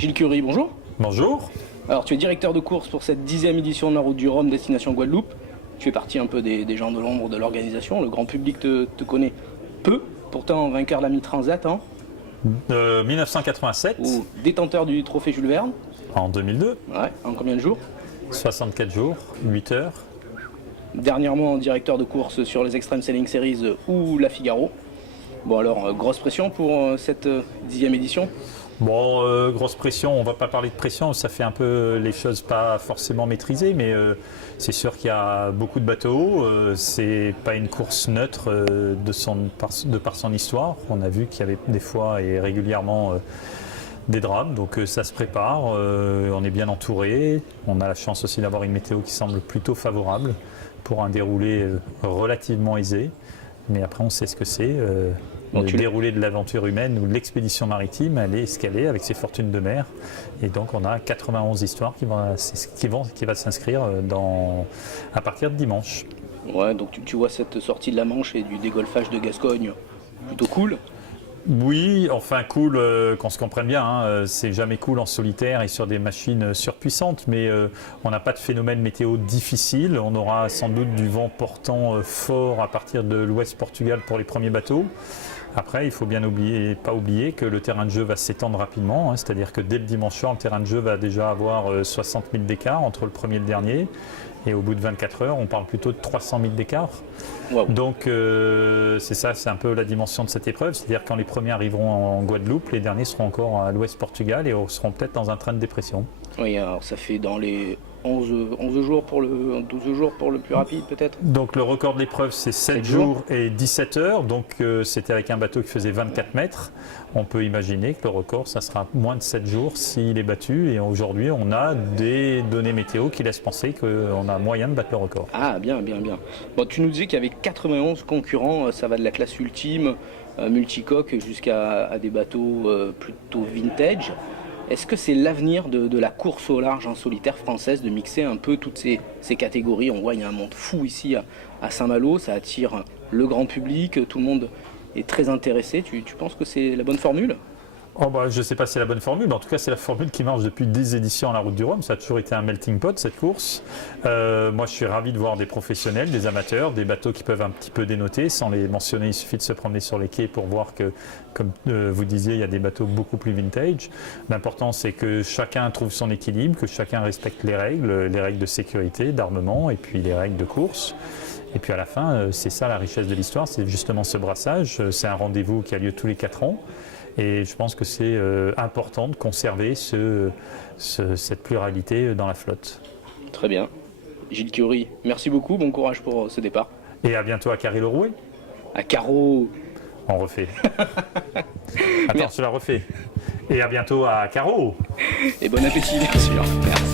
Gilles Curie, bonjour. Bonjour. Alors tu es directeur de course pour cette 10e édition de la Route du Rhum destination Guadeloupe. Tu fais partie un peu des gens de l'ombre de l'organisation. Le grand public te connaît peu, pourtant vainqueur de la Mi-Transat, 1987. Ou détenteur du trophée Jules Verne. En 2002. Ouais, en combien de jours? 64 jours, 8 heures. Dernièrement directeur de course sur les Extreme Sailing Series ou la Figaro. Bon alors, grosse pression pour cette 10e édition? Bon, grosse pression, on va pas parler de pression, ça fait un peu les choses pas forcément maîtrisées, mais c'est sûr qu'il y a beaucoup de bateaux, c'est pas une course neutre de par son histoire. On a vu qu'il y avait des fois et régulièrement des drames, donc ça se prépare, on est bien entouré, on a la chance aussi d'avoir une météo qui semble plutôt favorable pour un déroulé relativement aisé, mais après on sait ce que c'est. Le déroulé de l'aventure humaine ou de l'expédition maritime, elle est escalée avec ses fortunes de mer. Et donc on a 91 histoires qui va s'inscrire à partir de dimanche. Ouais, donc tu vois cette sortie de la Manche et du dégolfage de Gascogne plutôt cool. Oui, enfin cool, qu'on se comprenne bien, hein, c'est jamais cool en solitaire et sur des machines surpuissantes, mais on n'a pas de phénomène météo difficile. On aura sans doute du vent portant fort à partir de l'ouest Portugal pour les premiers bateaux. Après, il ne faut bien pas oublier que le terrain de jeu va s'étendre rapidement, hein, c'est-à-dire que dès le dimanche soir, le terrain de jeu va déjà avoir 60 000 d'écart entre le premier et le dernier. Et au bout de 24 heures, on parle plutôt de 300 000 d'écart. Wow. Donc c'est ça, c'est un peu la dimension de cette épreuve. C'est-à-dire quand les premiers arriveront en Guadeloupe, les derniers seront encore à l'ouest Portugal et seront peut-être dans un train de dépression. Oui, alors ça fait dans les 11 jours pour 12 jours pour le plus rapide peut-être. Donc le record de l'épreuve c'est 7 jours et 17 heures. Donc c'était avec un bateau qui faisait 24 mètres. On peut imaginer que le record ça sera moins de 7 jours s'il est battu. Et aujourd'hui on a des données météo qui laissent penser qu'on a moyen de battre le record. Ah bien. Bon, tu nous disais qu'il y avait 91 concurrents, ça va de la classe ultime, multicoque jusqu'à des bateaux plutôt vintage. Est-ce que c'est l'avenir de la course au large en solitaire française de mixer un peu toutes ces catégories? On voit il y a un monde fou ici à Saint-Malo, ça attire le grand public, tout le monde est très intéressé. Tu penses que c'est la bonne formule? Oh bah, je ne sais pas si c'est la bonne formule, mais en tout cas c'est la formule qui marche depuis 10 éditions à la Route du Rhum. Ça a toujours été un melting pot cette course. Moi je suis ravi de voir des professionnels, des amateurs, des bateaux qui peuvent un petit peu dénoter. Sans les mentionner, il suffit de se promener sur les quais pour voir que, comme vous disiez, il y a des bateaux beaucoup plus vintage. L'important c'est que chacun trouve son équilibre, que chacun respecte les règles de sécurité, d'armement et puis les règles de course. Et puis à la fin, c'est ça la richesse de l'histoire, c'est justement ce brassage. C'est un rendez-vous qui a lieu tous les 4 ans. Et je pense que c'est important de conserver cette pluralité dans la flotte. Très bien. Gilles Curie, merci beaucoup, bon courage pour ce départ. Et à bientôt à Carré-le-Rouet. À Carreau. On refait. Attends, je la refais. Et à bientôt à Carreau. Et bon appétit, bien sûr. Merci.